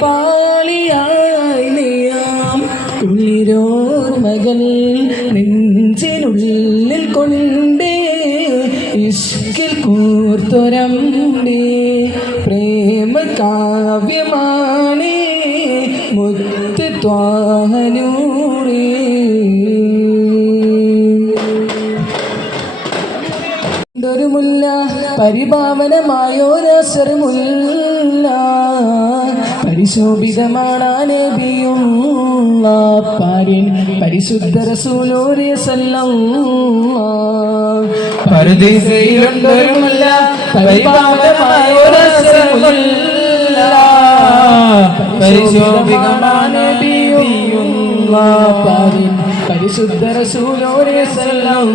പാളിയായി നീയാം കുളിരോർമകൾ നെഞ്ചിനുള്ളിൽ കൊണ്ടേ ഇഷ്കിൽ കൂർത്തൊരമ്പേ പ്രേമ കാവ്യമാണേ മുത്ത് ത്വാഹനൂറേ. ഒരു മുല്ല പരിഭാവനമായോരസർമുല്ല പരിശോഭിതമാണ് നബിയുള്ള പാരിൻ പരിശുദ്ധ റസൂലുള്ളാഹി സല്ലല്ലാഹു പരദേശയിലുണ്ടൊരു മുല്ല പരിഭാവനമായോരസർമുല്ല പരിശോഭിതമാണ് നബിയുള്ള പാരിൻ പരിശുദ്ധ റസൂലുള്ളാഹി സല്ലല്ലാഹു.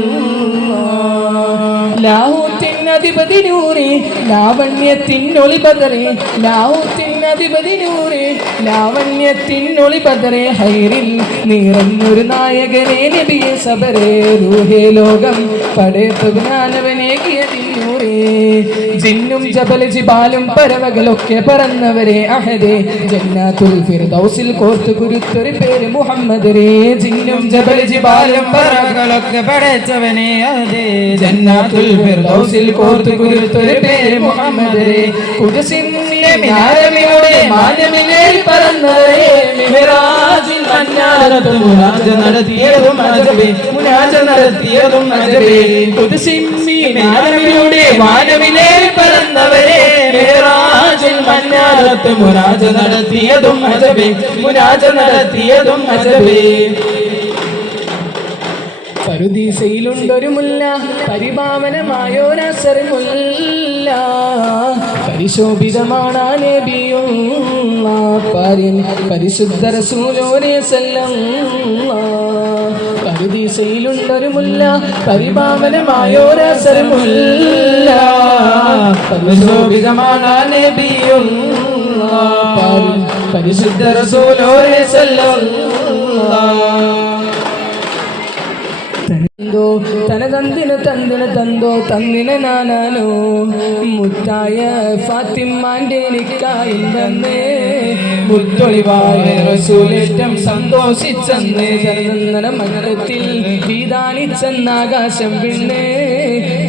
ലാഹൂത്തിനധിപതി നൂറേ ലാവണ്യത്തിനൊളി ബദറേ ലാഹൂത്തിനധിപതി നൂറേ ലാവണ്യത്തിനൊളി ബദറേ ഹൈറിൽ നിറഞ്ഞൊരു നായകനെ നബിയെ സബരേ റൂഹേ ലോകം പടയത്തുനാനവനേകിയ തിന്നൂറേ ജിന്നും ജബൽ ജിബാലും പറവകളൊക്കെ പറന്നവരെ അഹദേ ജന്നാത്തുൽ ഫിർദൗസിൽ കോർത്തു കുരുത്തൊരു പേര് മുഹമ്മദ് രേ ജിന്നും ജബൽ ജിബാലും പറവകളൊക്കെ പടച്ചവനെ അഹദേ ജന്നാത്തുൽ ഫിർദൗസിൽ കോർത്തു കുരുത്തൊരു പേര് മുഹമ്മദ് രേ ഖുദ്സിന്റെ മിനാരമിലൂടെ മാനമിലേൽ പറന്നവരെ മിഹ്റാജിൽ മന്നാരത്ത് മുനാജ നടത്തിയതും അജബേ മുനാജ നടത്തിയതും അജബേ ഖുദ്സിന്റെ മിനാരമിലൂടെ മാനമിലേൽ പറന്നവരെ മിഹ്റാജിൽ മന്നാരത്ത് മുനാജ നടത്തിയതും അജബേ മുനാജ നടത്തിയതും അജബേ. പറുദീസയിലുണ്ടൊരു മുല്ല പരിഭാവനമായോരസർമുല്ല പരിശോഭിതമാണ് നബിയുള്ള പാരിൻ പരിശുദ്ധ റസൂലുള്ളാഹി സല്ലല്ലാഹു. പറുദീസയിലുണ്ടൊരു മുല്ല പരിഭാവനമായോരസർമുല്ല പരിശോഭിതമാണ് നബിയുള്ള പാരിൻ പരിശുദ്ധ റസൂലുള്ളാഹി സല്ലല്ലാഹു. തനതന്തിന് തന്തിന് തന്തോ തന്നിന് നാനാനോ മുത്തായ ഫാത്തിമാന്റെ നിക്കായില്ലെന്നേ മുത്തൊളിവായ റസൂലേറ്റം സന്തോഷിച്ചെന്നേ ജനനന്ദന മകരത്തിൽ വീതാണിച്ചെന്നാകാശം പിന്നേ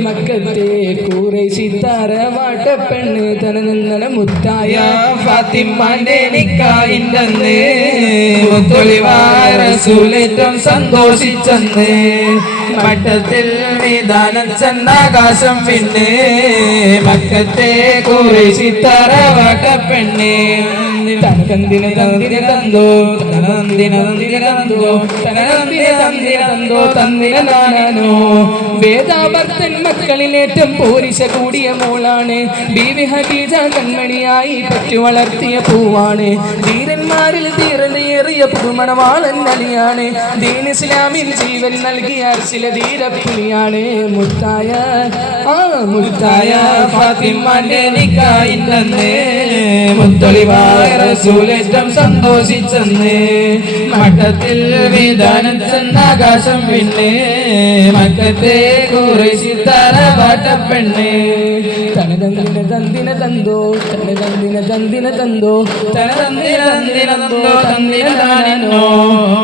മക്കത്തെ കൂറൈശി തറവാട്ടപ്പെണ്ണ് തനനന്ദന മുത്തായ ഫാത്തിമാന്റെ നിക്കായില്ലെന്നേ മുത്തൊളിവായ റസൂലേറ്റം സന്തോഷിച്ചെന്നേ മട്ടത്തിൽ നിദാനം ചെന്നാകാശം പിന്നെ മക്കത്തെ ഖുറൈശി തറവാട്ടപ്പെണ്ണേ തനതന്തിന തന്തിന തന്തോ തനതന്തിന തന്തിന തന്തോ തനതന്തിന തന്തിന തന്തോ തന്തിന നാനാനോ. വേദാഭർത്തൻ മക്കളിലേറ്റം പോരിശ കൂടിയ മോളാണ് ബീവി ഖദീജ കൺമണിയായി പറ്റു വളർത്തിയ പൂവാണ് ധീരന്മാരിൽ ധീരതയേറിയ പുതുമണവാളൻ അലിയാണ് ദീൻ ഇസ്ലാമിൽ ജീവൻ നൽകിയ അർശിലെ ധീരപ്പുലിയാണ് മുത്തായ മുത്തായ ഫാത്തിമാന്റെ നിക്കായില്ലെന്നേ മുത്തൊളിവായ റസൂലേറ്റം സന്തോഷിച്ചെന്നേ മഠത്തിൽ വിധാനം ചെന്നാകാശം പിന്നെ മക്കത്തെ ഖുറൈശി തറവാട്ടപ്പെണ്ണേ തനതന്തിന തന്തിന തന്തോ തനതന്തിന തന്തിന തന്തോ തനതന്തിന തന്തിന തന്തോ തന്തിന നാനാനോ.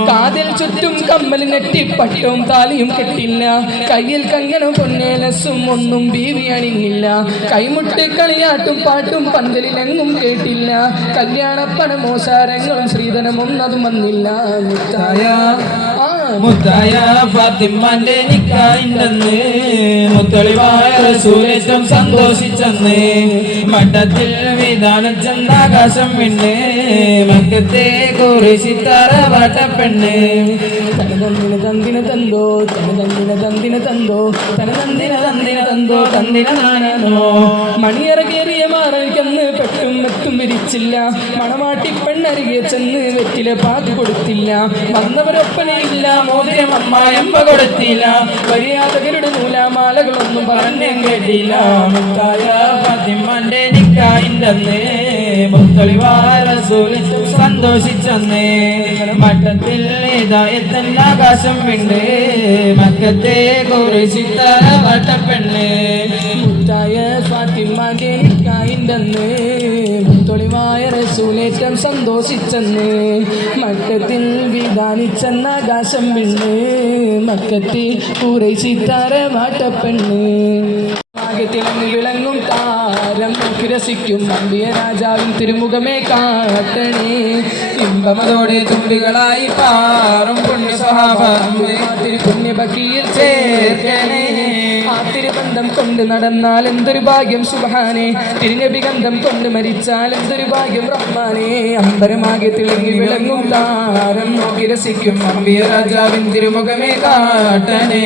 കാതിൽ ചുറ്റും കമ്മൽ നെറ്റി പട്ടവും താലിയും കെട്ടില്ല കയ്യിൽ കങ്ങനും പൊന്നേലസും ഒന്നും ബീവി അണിഞ്ഞില്ല കൈമുട്ടി കളിയാട്ടും പാട്ടും പന്തലിലെങ്ങും കേട്ടില്ല കല്യാണപ്പണ മോശാരങ്ങളും ശ്രീധനമൊന്നതും വന്നില്ല മുത്തായ ഫാത്തിമാന്റെ നിക്കായിണ്ടെന്ന് മുത്തൊളിവായ റസൂലേറ്റം സന്തോഷിച്ചെന്ന് മഠത്തിൽ വിധാനം ചെന്നാകാശം പിന്നെ മക്കത്തെ ഖുറൈശി തറവാട്ടപ്പെണ്ണ് തനതന്തിന തന്തിന തന്തോ തനതന്തിന തന്തിന തന്തോ തനതന്തിന തന്തിന തന്തോ തന്തിന നാനാനോ. മണിയറകേറിയ മാറകന്ന് പെട്ടും മെത്തും വിരിച്ചില്ല മണവാട്ടി പെണ്ണരികെ ചെന്ന് വെറ്റില പാക്ക് കൊടുത്തില്ല വന്നവരൊപ്പനയില്ല മോതിരം അമ്മായമ്മ കൊടുത്തില്ല മര്യാദകരുടെ നൂലാമാലകളൊന്നും പറഞ്ഞും കേട്ടില്ല മുത്തായ ഫാത്തിമാന്റെ നിക്കായിണ്ടെന്ന് മുത്തൊളിവായ റസൂലേറ്റം സന്തോഷിച്ചെന്നേ മഠത്തിൽ ഹിദായത്തന്നാകാശം വിണ്ട് മക്കത്തെ ഖുറൈശി തറവാട്ടപ്പെണ്ണ് മുത്തായ ഫാത്തിമാന്റെ നിക്കായിണ്ടെന്ന് മുത്തൊളിവായ റസൂലേറ്റം സന്തോഷിച്ചെന്ന് മക്കത്തിൽ വിധാനിച്ചെന്ന ആകാശം വിണ്ണ് മക്കത്തിൽ കുറേശിത്താര വാട്ടപ്പെണ്ണ് തിളങ്ങി വിളങ്ങും താരം നോക്കി രസിക്കും അമ്പിയ രാജാവിൻ തിരുമുഖമേ കാട്ടണേ ഇമ്പമതോടെ തുമ്പികളായി പാറും പുണ്യ സ്വഭാവ പുണ്യഭക്തിയിൽ ചേർക്കണേ ആ തിരുബന്ധം കൊണ്ട് നടന്നാൽ എന്തൊരു ഭാഗ്യം സുബ്ഹാനേ തിരുനബിഗന്ധം കൊണ്ട് മരിച്ചാൽ എന്തൊരു ഭാഗ്യം റഹ്മാനേ അമ്പരമാകെ തിളങ്ങി വിളങ്ങും താരം നോക്കി രസിക്കും അമ്പിയ രാജാവിൻ തിരുമുഖമേ കാട്ടണേ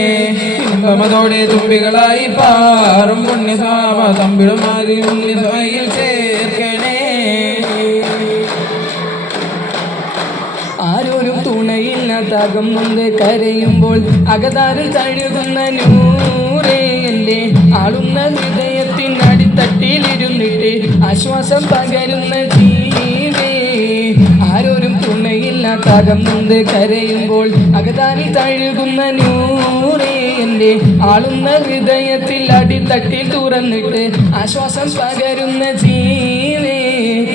ഇമ്പമതോടെ തുമ്പികളായി പാറും പുണ്യ സ്വഭാവ തമ്പിടുമാതി പുണ്യസഭയിൽ ചേർക്കണേ ആരോരും തുണയില്ലാതാകും മുമ്പ് കരയുമ്പോൾ അകതാരിൽ തഴുകുന്ന നൂറേ എൻ്റെ ആളുന്ന ഹൃദയത്തിനടിത്തട്ടിലിരുന്നിട്ട് ആശ്വാസം പകരുന്ന ജീവേ ആരോരും തുണയില്ലാതാകും മുമ്പ് കരയുമ്പോൾ അകതാരിൽ തഴുകുന്ന നൂറേ എൻ്റെ ആളുന്ന ഹൃദയത്തിൽ അടിത്തട്ടിൽ തുറന്നിട്ട് ആശ്വാസം പകരുന്ന ജീവേ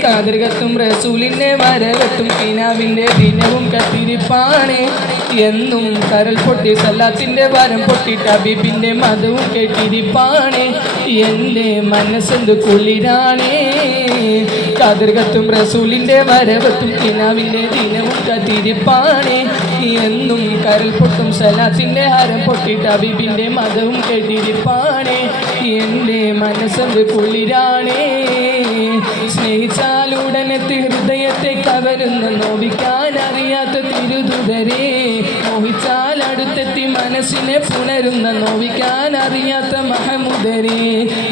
കാതൃകത്തും റസൂലിന്റെ വരവത്തും കിനാവിന്റെ ദിനവും കത്തിരിപ്പാണ് എന്നും കരൽ പൊട്ടി സല്ലാത്തിന്റെ വരം പൊട്ടിട്ട് ഹബീബിന്റെ മതവും കേട്ടിരിപ്പാണ് എൻ്റെ മനസ്സെന്ത് കുളിരാണേ കാതൃകത്തും റസൂലിന്റെ വരവത്തും കിനാവിന്റെ ദിനവും കത്തിരിപ്പാണ് എന്നും കരൽ പൊട്ടും സലാത്തിന്റെ ഹരം പൊട്ടിട്ട് ഹബീബിന്റെ മതവും കേട്ടിരിപ്പാണ് എൻ്റെ മനസ്സെന്ത് കുളിരാണേ സ്നേഹിച്ചാലുടനെത്തി ഹൃദയത്തെ കവരുന്ന നോവിക്കാൻ അറിയാത്ത തിരുതുതരേ മോഹിച്ചാൽ അടുത്തെത്തി മനസ്സിനെ പുണരുന്ന നോവിക്കാൻ അറിയാത്ത മഹമുദരേ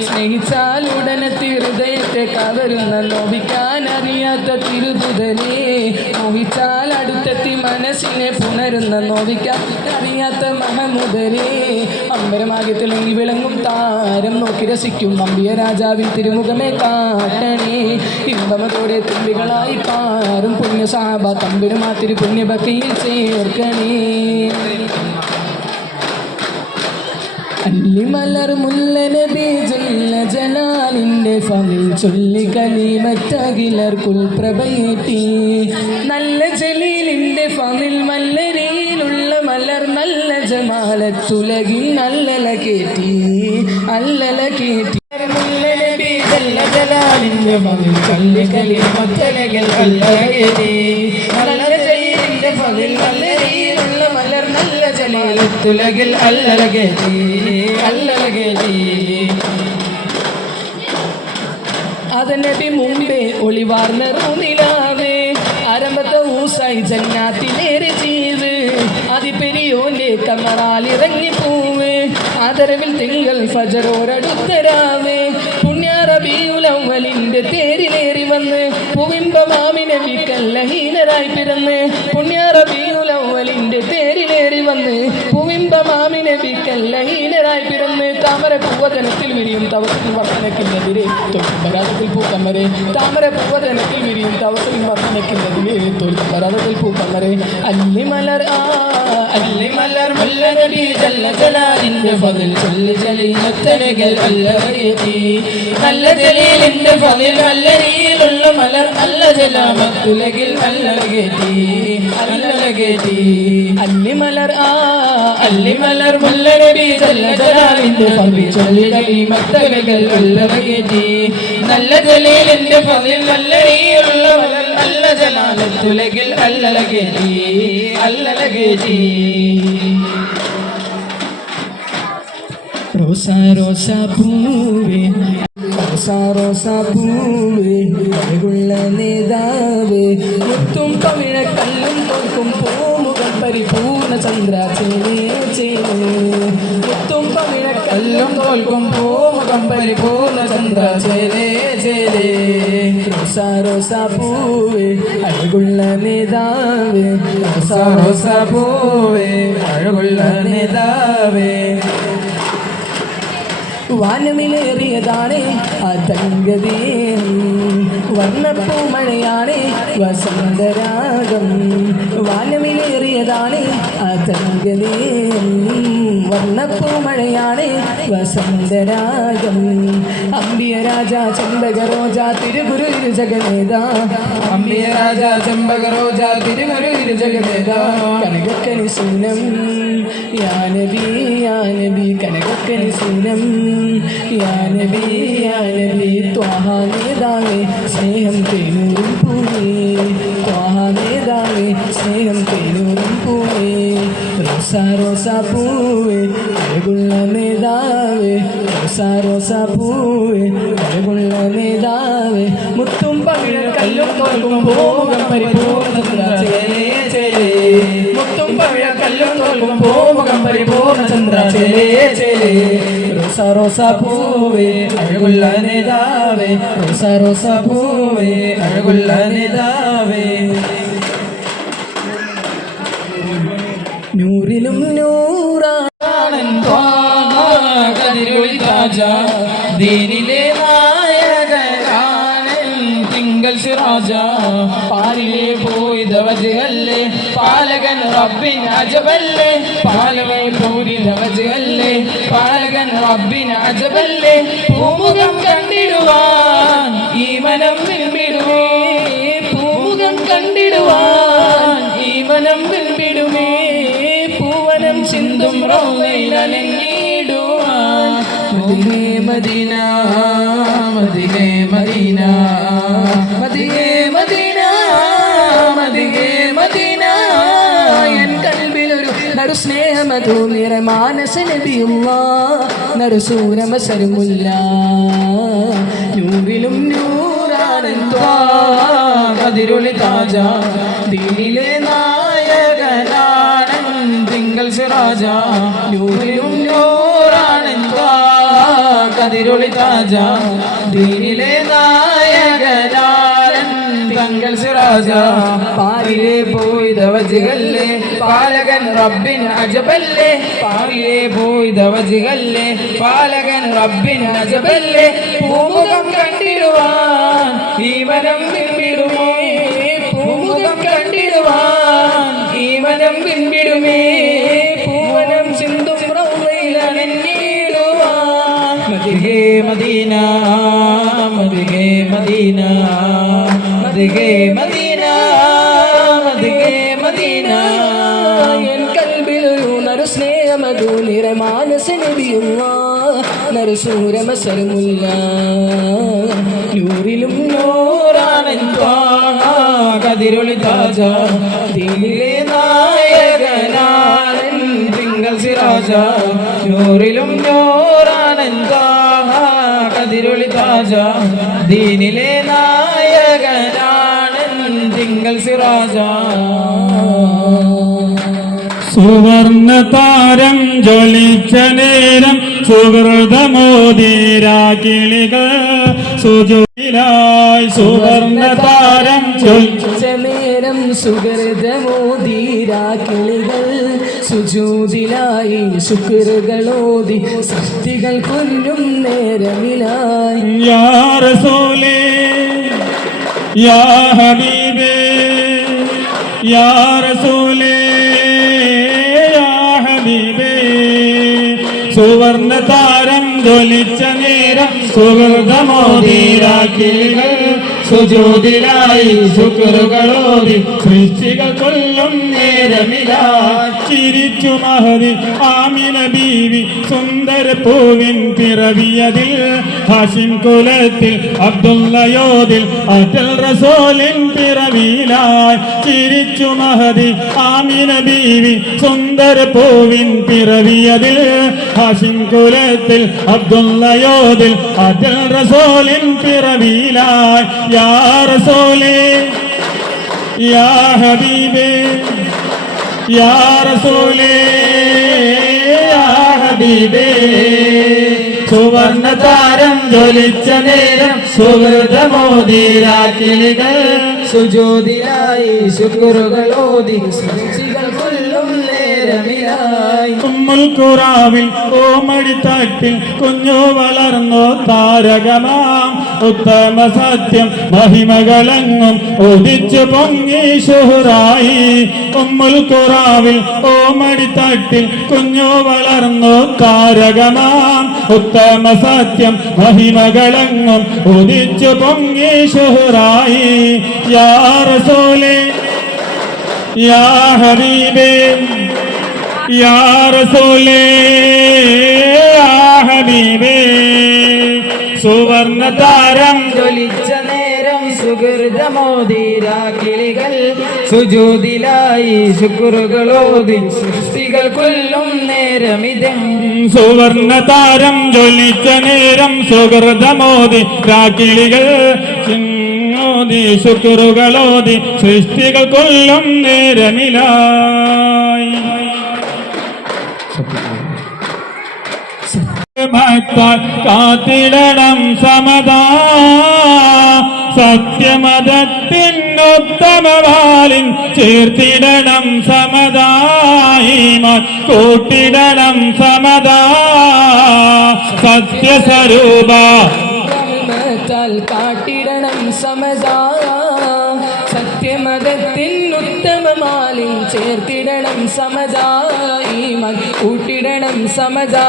സ്നേഹിച്ചാലുടനെത്തി ഹൃദയത്തെ കവരുന്ന നോവിക്കാൻ അറിയാത്ത തിരുതുതരേ മോഹിച്ചാൽ അടുത്തെത്തി മനസ്സിനെ പുണരുന്ന നോവിക്കാൻ അറിയാത്ത മഹമുദരേ അമ്പരമാകെ തിളങ്ങി വിളങ്ങും താരം നോക്കി രസിക്കും അമ്പിയ രാജാവിൻ തിരുമുഖമേ കാട്ടണേ ഇമ്പമതോടെ തുമ്പികളായി പാറും പുണ്യ സാബ തമ്പിടുമാത്തിരി പുണ്യഭക്തിയിൽ ചേർക്കണേ അല്ലിമലർ മുല്ല നബി ജല്ല ജലാലിന്റെ ഫളിൽ ചൊല്ലി കലിമത്തകിലർക്കുൽ പ്രഭയേറ്റി നല്ല ജലീലിന്റെ ഫളിൽ മല്ലരിയിലുള്ള മലർ നല്ല ജമാലത്തുലകിൽ നല്ലല കേറ്റി അല്ലല കേറ്റി മുല്ല നബി ജല്ല ജലാലിന്റെ ഫളിൽ ചൊല്ലി കലിമത്തകിൽ അല്ലല കേറ്റി നല്ല ജലീലിന്റെ ഫളിൽ മല്ലരിയിലുള്ള മലർ നല്ല ജമാലത്തുലകിൽ അല്ലല കേറ്റി അതനബി മുമ്പേ ഒളിവാർന്ന റൂനിലാവേ ആരംഭത്തെ ഊസായി ജന്നാത്തിലേറെ ചെയ്ത് അതിപെരിയോന്റെ കമറാലിറങ്ങി പൂവ് ആദരവിൽ തിങ്കൾ ഫജറോരടുത്തരാവേ പുണ്യാറബിയുലവലിന്റെ തേരിലേറി വന്ന് പൂവിമ്പമാമിനെ വിക്കല്ലഹീനരായി പിറന്ന് പുണ്യാറബിയുലവലിന്റെ തേരിലേറി വന്ന് പൂവിമ്പമാമിനെ വിക്കല്ലഹീനരായി പിറന്ന് താമര പൂവതനത്തിൽ വിരിയും തവസത്തിൽ വർദ്ധനയ്ക്കുന്നതിരെ തൊൽപ്പരാതത്തിൽ പൂക്കമ്മരെ താമര പൂവതനത്തിൽ വിരിയും തവസത്തിൽ വർദ്ധനയ്ക്കുന്നതിരെ തൊൽപ്പരാതത്തിൽ പൂക്കമ്മരെ അല്ലിമലർ അല്ലിമലർ മുല്ല നബി ജല്ല ജലാലിന്റെ ഫളിൽ ചൊല്ലി ജലീലത്തനകൾ അല്ലറിയത്തി നല്ല ജലീലിന്റെ ഫളിൽ അല്ലരിയിലുള്ള മലർ അല്ല ജലാമത്തുലകിൽ അല്ലകേറ്റി അല്ലകേറ്റി അല്ലിമലർ അല്ലിമലർ മുല്ല നബി ജല്ല ജലാലിന്റെ ഫളിൽ ചൊല്ലി ജലീലത്തനകൾ അല്ലകേറ്റി നല്ല ജലീലിന്റെ ഫളിൽ അല്ലരിയിലുള്ള മലർ അല്ല ജലാമത്തുലകിൽ അല്ലകേറ്റി അല്ലകേറ്റി റോസാ റോസാ പൂവേ റോസാ റോസാ പൂവേ അഴകുള്ള നേതാവേ മുത്തും പവിഴക്കല്ലും തോൽക്കും പൂമുഖം പരിപൂർണ ചന്ദ്രാചേനേ ചേനേ മുത്തും പവിഴക്കല്ലും തോൽക്കും പൂമുഖം പരിപൂർണ ചന്ദ്രാചേനേ ചേനേ റോസാ റോസാ പൂവേ അഴകുള്ള നേതാവേ റോസാ റോസാ പൂവേ അഴകുള്ള നേതാവേ വാനമിലേറിയതാണ് അതംഗതീം വർണ്ണപ്പൂമഴയാണ് വസന്തരാഗം വാനമിലേറിയതാണ് അതംഗതീം വർണ്ണപ്പൂമഴയാണ് വസന്തരാഗം അമ്പിയ രാജ ചെമ്പക റോജ തിരുഗുരു ജഗനേത അമ്പിയ രാജ ചെമ്പക റോജ തിരുഗുരു ജഗനേത കനകക്കനി സൂനം യാ നബി കനകക്കനി സൂനം യാ നബി ത്വാഹ നേതാവേ സ്നേഹം തേനൂറും പൂവേ ത്വാഹ നേതാവേ സ്നേഹം തേനൂറും പൂവേ റോസാ പൂവേ അഴകുള്ള നേതാവേ റോസാ പൂവേ അഴകുള്ള നേതാവേ മുത്തും പവിഴ കല്ലും തോൽക്കും പൂമുഖം പരിപൂർണ്ണ ചന്ദ്രചേലേ മുത്തും പവിഴ കല്ലും തോൽക്കും പൂമുഖം പരിപൂർണ്ണ ചന്ദ്രചേലേ റോസാ പൂവേ അഴകുള്ള നേതാവേ റോസാ പൂവേ അഴകുള്ള നേതാവേ നൂറിലും നൂറാണൻ കതിരൊളി താജ ദീനിലെ നായകനാണൻ തിങ്കൾ സിറാജ പാലിലെ പോയിത വജുകല്ലേ പാലകൻ റബ്ബിൻ അജബല്ലേ പാലവേ പൂരിത വജുകല്ലേ പാലകൻ റബ്ബിൻ അജബല്ലേ പൂമുഖം കണ്ടിടുവാൻ ഈ മനം വിൻപിടുമേ പൂമുഖം കണ്ടിടുവാൻ ഈ മനം വിൻപിടുമേ പൂവനം ചിന്തും റൗലയിലനങ്ങിടുവാൻ മദിഹേ മദീന മദിഹേ മദീന മദിഹേ മദീന മദിഹേ മദീന എൻ കൽബിലൊരു നറു സ്നേഹമധു നിറമാനസ നബിയുള്ള നറുസൂരമസരുമുല്ല നൂറിലും നൂറാണൻ കതിരൊളി താജ ദീനിലെ നായകനാണൻ തിങ്കൾ സിറാജ നൂറിലും നൂറാണൻ കതിരൊളി താജ ദീനിലെ നായകനാണൻ തിങ്കൾ സിറാജ പാലിലെ പോയിത വജുകല്ലേ പാലകൻ റബ്ബിൻ അജബല്ലേ പാലിലെ പോയിത വജുകല്ലേ പാലകൻ റബ്ബിൻ അജബല്ലേ പൂമുഖം കണ്ടിടുവാൻ ഈ മനം വിൻപിടുമേ പൂമുഖം കണ്ടിടുവാൻ ഈ മനം വിൻപിടുമേ പൂവനം ചിന്തും റൗലയിലനങ്ങിടുവാൻ മദിഹേ മദീന മദിഹേ മദീന മദിഹേ മദീന മദിഹേ മദീന എൻ കൽബിലൊരു നറു സ്നേഹമധു നിറമാനസ നബിയുള്ള നറുസൂരമസരുമുല്ല നൂറിലും നൂറാണൻ കതിരൊളി താജ ദീനിലെ നായകനാണൻ തിങ്കൾ സിറാജ നൂറിലും നൂറാണൻ കതിരൊളി താജ ദീനിലെ നായകനാണൻ തിങ്കൾ സിറാജ സുവർണ താരം ജ്വലിച്ച നേരം സുഹൃതമോദീരാകിളികൾ സുജുലായി സുവർണ താരം ജ്വലിച്ച നേരം സുഹൃതമോദീരാകിളികൾ സുജൂദിലായി ശുക്രുകളോതി സൃഷ്ടികൾ കൊല്ലും നേരമിലായി യാ റസൂലേ യാ ഹബീബേ യാ റസൂലേ യാ ഹബീബേ സുവർണ താരം ജ്വലിച്ച നേരം സുഹൃതമോദീരാക്കികൾ സുജൂദിലായി ശുക്രുകളോതി സൃഷ്ടികൾ കൊല്ലും നേരമിലായി ചിരിച്ചു മഹദി ആമിന ബീവി സുന്ദര പൂവിൻ പിറവിയതിൽ ഹാഷിം കുലത്തിൽ അബ്ദുള്ളയോദിൽ അറ്റൽ റസൂലിൻ പിറവിയിലായി ചിരിച്ചു മഹദി ആമിന ബീവി സുന്ദര പൂവിൻ പിറവിയതിൽ ഹാഷിം കുലത്തിൽ അബ്ദുള്ളയോദിൽ അറ്റൽ റസൂലിൻ പിറവിയിലായി യാ റസൂലേ യാ ഹബീബേ യാ റസൂലേ യാ ഹബീബേ സുവർണ താരം ജ്വലിച്ച നേരം സുഹൃതമോദീരാക്കിളികൾ സുജോതിയായി ശുക്രുകളോതി സൃഷ്ടികൾ കൊല്ലും നേരമിലായി ഉമ്മുൽ ഖുറാവിൽ ഓമടിത്തട്ടിൽ കുഞ്ഞു വളർന്നു താരകമാം ഉത്തമ സത്യം മഹിമകളെങ്ങും ഉദിച്ചു പൊങ്ങി ശുഹറായി ഉമ്മുൽ ഖുറാവിൽ ഓമടിത്തട്ടിൽ കുഞ്ഞു വളർന്നു താരകമാം ഉത്തമ സത്യം മഹിമകളെങ്ങും ഉദിച്ചു പൊങ്ങി ഷുഹറായി യാ റസൂലേ യാ ഹബീബേ യാ റസൂലേ യാ ഹബീബേ സുവർണ താരം ജ്വലിച്ച നേരം സുഹൃതമോദീരാക്കിളികൾ സുജൂദിലായി ശുക്രുകളോതി സൃഷ്ടികൾ കൊല്ലും നേരമിതം സുവർണ താരം ജ്വലിച്ച നേരം സുഹൃതമോദി രാക്കിളികൾ ചിങ്ങോതി ശുക്രുകളോതി സൃഷ്ടികൾ കൊല്ലും നേരമിലായി കാത്തിടണം സമതാ സത്യമതത്തിനൊത്തമവാലിൻ ചേർത്തിടണം സമതായിമാൻ കൂട്ടിടണം സമതാ സത്യസ്വരൂപ കാട്ടിടണം സമതാ സത്യമതത്തിൻ ഉത്തമമാലിൻ ചേർത്തിടണം സമതായിമാൻ കൂട്ടിടണം സമതാ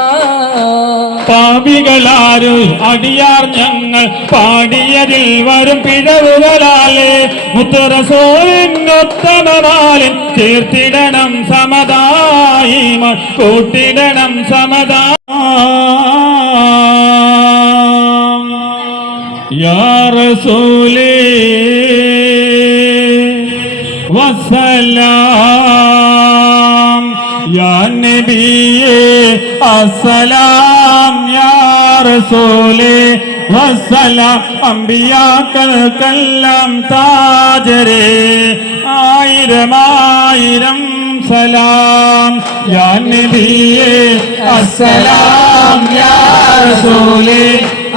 പാപികളാരു അടിയാർ ഞങ്ങൾ പാടിയതിൽ വരും പിഴവുകളാലേ മുത്തറസോലിനൊത്തമമാലിൻ ചേർത്തിടണം സമതായിമാൻ കൂട്ടിടണം സമതാ യാ റസൂലേ വസ്സലാം യാ നബിയേ അസ്സലാം യാ റസൂലേ വസ്സലാം അംബിയാക്കൾക്കെല്ലാം താജരേ ആയിരം ആയിരം സലാം യാ നബിയേ അസ്സലാം യാ റസൂലേ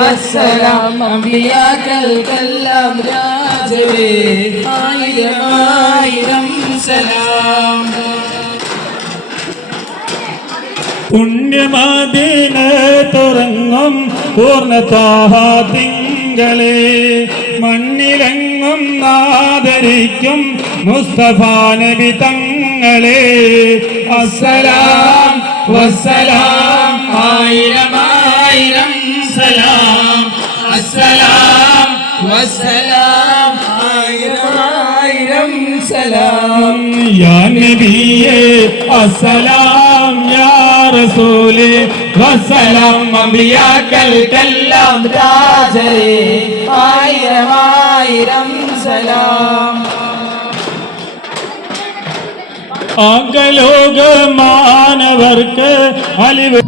അസ്സലാം അമ്പിയാക്കൾക്കെല്ലാം രാജവേ ആയിരം ആയിരം സലാം പുണ്യമദീന തുറങ്ങും പൂർണ്ണതാഹ തിങ്കളെ മണ്ണിലെങ്ങും നാദരിക്കും മുസ്തഫ നബി തങ്ങളെ അസ്സലാം വസ്സലാം ആയിരം ആയിരം സലാം അസ്സലാം വസ്സലാം ആയിരം ആയിരം സലാം യാ നബിയേ അസ്സലാം യാ റസൂലേ വസ്സലാം അമ്പിയാക്കൾക്കെല്ലാം രാജരേ ആയിരം ആയിരം സലാം ആകലോക മാനവർക്ക് അലിവ്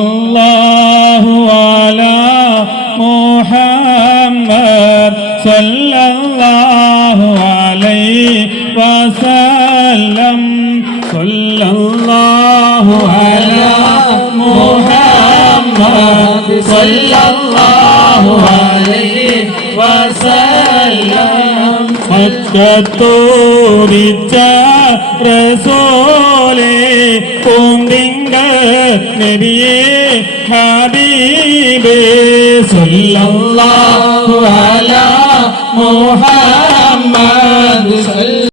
സല്ലല്ലാഹു അലാ മുഹമ്മദ് സല്ലല്ലാഹു അലൈഹി വസല്ലം സല്ലല്ലാഹു അലാ മുഹമ്മദ് സല്ലല്ലാഹു അലൈഹി വസല്ലം മക്കത്തോരിച്ച റസൂലേ പൂന്തിങ്കൾ നബിയേ ഹബീബേ സല്ലല്ലാഹു അലാ മുഹമ്മദ്